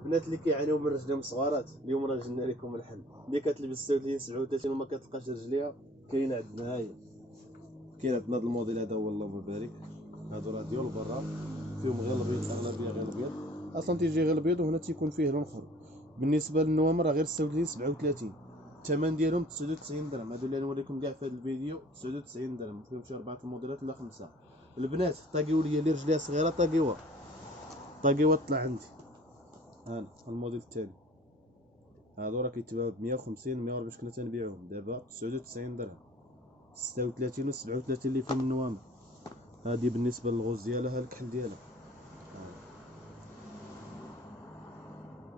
البنات اللي كيعانيو من رجلهم صغارات اليوم راه جبنا لكم الحل. اللي كتلبس 36 37 وما كتلقاش رجليها كاين عندنا. هاهي كاين عندنا هذا الموديل هذا هو اللهم بارك. هادو راه ديال برا فيهم غير الابيض، الاغلبيه غير الابيض اصلا تيجي غير الابيض، وهنا تيكون فيه لون اخر. بالنسبه للنوامر راه غير 36 37. الثمن ديالهم 99 درهم. هادو اللي نوريكم كاع في هذا الفيديو 99 درهم. فيهم شي 4 الموديلات ولا 5. البنات طاقيو ليا اللي رجليها صغيره طاقيوها طلع عندي. هانا الموديل الثاني. هادو راه كيتباعو ب 150 140 كنا تنبيعوهم دابا 99 درهم. 36 و 37 اللي فيهم النوامر. هادي بالنسبه للغوز ديالها، ها الكحل ديالها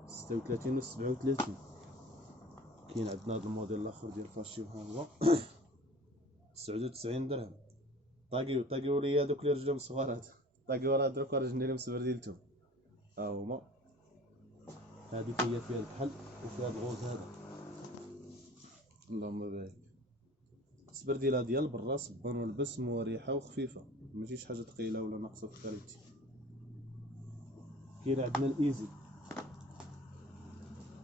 36 و 37. كاين عندنا هذا الموديل الاخر ديال فاشيو، ها هو 99 درهم. طاقيو ليا دوك اللي رجلهم صغارات، طاقيو راه دوك رجلين لهم سبرديلتهم. ها هما. هذيك هي فيها الكحل وفيها الغوز هذا اللهم بارك. السبرديله ديال برا صبان ولبس مريحه وخفيفه، ماشي شي حاجه ثقيله ولا ناقصه في الكاليتي. كاين عندنا الايزي.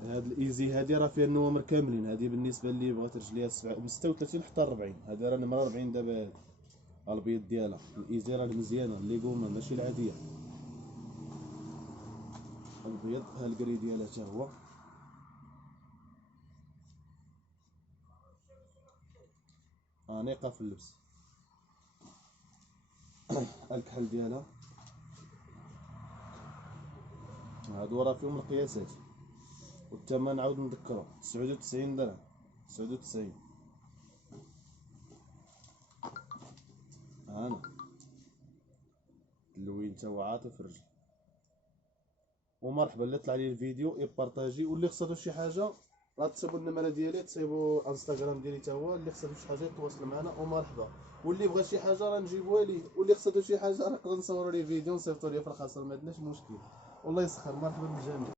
هاد الايزي هادي راه فيها النوامر كاملين. هادي بالنسبه اللي بغات رجليها من 36 حتى 40. هادي راه نمره 40 دابا. هادي البيض ديالها الايزي راه المزيانه اللي قومه ماشي العاديه. البيض ها الكري ديالها حتى هو. انيقه في اللبس. الكحل ديالها هادو راه فيهم القياسات. والثمن نعاود نذكرو 99 درهم. 99. هانا اللوين تا هو عاطف الرجل. ومرحبا اللي طلع لي الفيديو يبارطاجي، واللي خصاتو شي حاجه راه تصيبوا النمره ديالي، تصيبوا انستغرام ديالي تا هو. اللي خصاتو شي حاجه يتواصل معنا ومرحبا. واللي بغى شي حاجه راه نجيبوها ليه، واللي خصاتو شي حاجه راه نقدر نصوروا ليه فيديو ونصيفطوا ليه في الخاصه، ما عندناش مشكل. والله يسخر. مرحبا بالجميع.